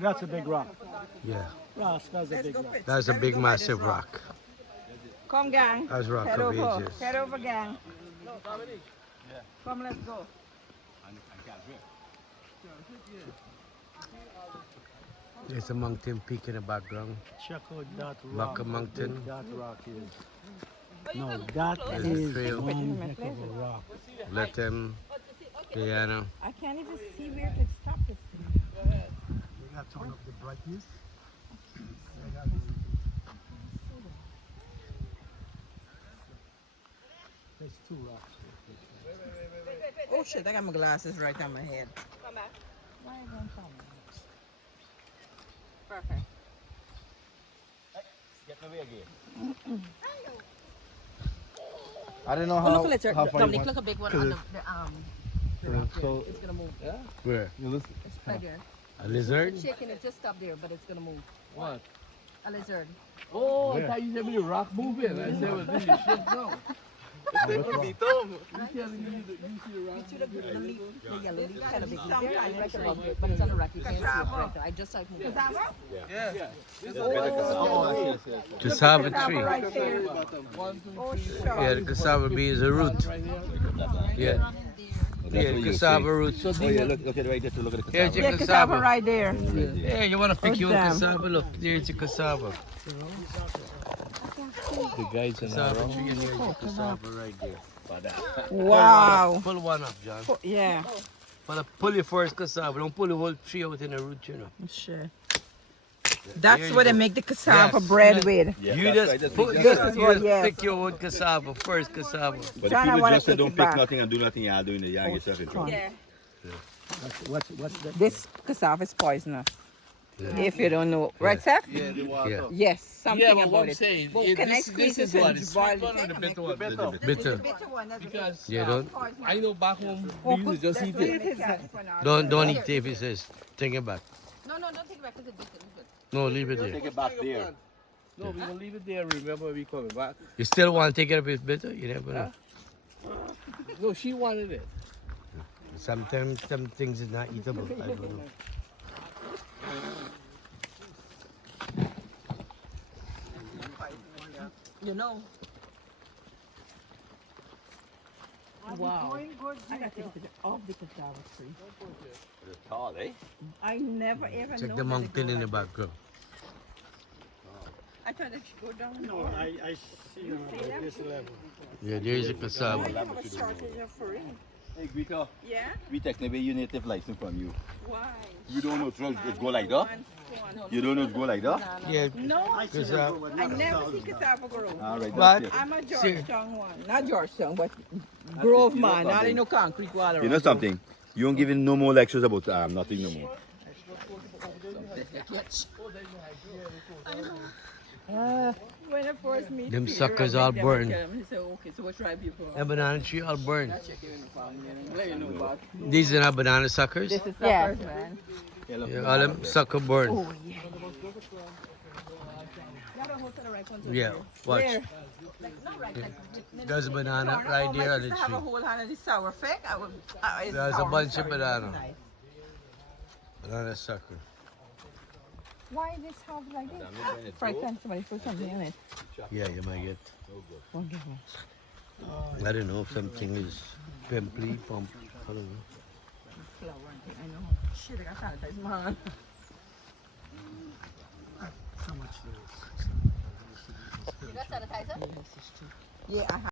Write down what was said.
That's a big rock. Yeah. Ross, that's a big rock. That's a big, massive rock. Come, gang. That's rock Head of over. ages. Head over, gang. Come, let's go. There's a mountain peak in the background. Check out that rock. Baka Mountain. That rock is. No, that There's is a trail. one heck of a rock. Let them, Diana. I can't even see where to stop this thing. We got to turn up the brightness. There's two rocks. Oh shit, I got my glasses right on my head. Come back. Why don't come? Perfect. I don't know Oh, how, look, Fletcher. how far you Dominic, want. look a big one on the rock there. So, It's gonna move. yeah, Where? you listen. It's right there. A lizard? Shaking it, just stop there, but it's gonna move. What? A lizard. Oh, Where? I thought you said me the rock moving. I said, well, this is shit. No. You telling me you see the rock You see the leaf, the yellow leaf kind of big. There, I reckon about it, but it's on the rock. You can't see it right there. I just saw it move. Yeah. Oh, Cassava tree. right there. One, two, Oh, three, sure. Yeah, the cassava bee is a root. right here. Yeah. Yeah, the cassava roots. So Oh these yeah, are, look at right there to look at the Here's cassava. your Yeah, cassava cassava. right there. Yeah, you want to pick Oh, your damn. cassava? Look, there's your cassava. the guys in Cassava our tree and here's your cassava right there. Wow. Pull one up, John. Yeah. Pull your first cassava. Don't pull the whole tree out in the root, you know. Sure. There That's you what they go. make the cassava Yes. bread with. Yeah, You that's just, right, that's put, exactly This right. is you what- just yes. pick your own cassava, first cassava. But John, I if wanna people just say take don't it pick back. nothing and do nothing, you're doing it. You're yourself in trouble. Yeah. What's that? This cassava is poisonous. Yeah. If you don't know. Right, Seth? Yeah, the water. Yeah. Yes, something Yeah, but about what I'm it. saying, Well, is can I this squeeze is this what, and the boil sweet it? one or the bitter one? Bitter. bitter one. That's Because Yeah, don't I know back home, Oh, we used to just eat it. don't eat it if it says. Take it back. No, don't take it back because it's bitter. No, leave it there. Take it back there. No, we're going to leave it there. Remember, we coming back. You still want to take it if it's bitter? You never know. No, she wanted it. Sometimes some things is not eatable. I don't know. You know. Wow. I got to take a picture of the cassava tree. It's tall, eh? I never ever Check know the that it mountain go in the like background. I thought it should go down. No, I see you at this level. Yeah, there's a I cassava. have a shortage of free. Hey, Greta, Yeah? we take away your native license from you. Why? You don't know it's go like that? You don't know it's go like that? Yeah, No, cassava. I never see cassava grow. All right, But- that's it. I'm a Georgetown one. Not Georgetown, but Grove man. Not in no concrete water. You know something? You don't give him no more lectures about nothing no more. When I first meet Them Peter, suckers I all make them burn. tell him, he say, okay, so what tribe you from? A banana tree all burned. Check you in the farm, you know about. These are not banana suckers. This is suckers, man. Yeah, all them sucker burn. Oh, yeah. You have a whole set of ripe ones over Yeah, there. watch. Where? Like, not ripe, like, There's a banana corn. right Oh, there my on the sister have a tree. whole hand of this sour fig. It's There's a sour, bunch of sorry, banana. it's nice. Banana sucker. Why this have like this? Frightened somebody put something in it. Yeah, you might get. Won't get one. I don't know if something is pimply, pump. I don't know. Flour and thing, I know. Shit, I got sanitize my hand. How much? You got sanitizer? Yeah, I have.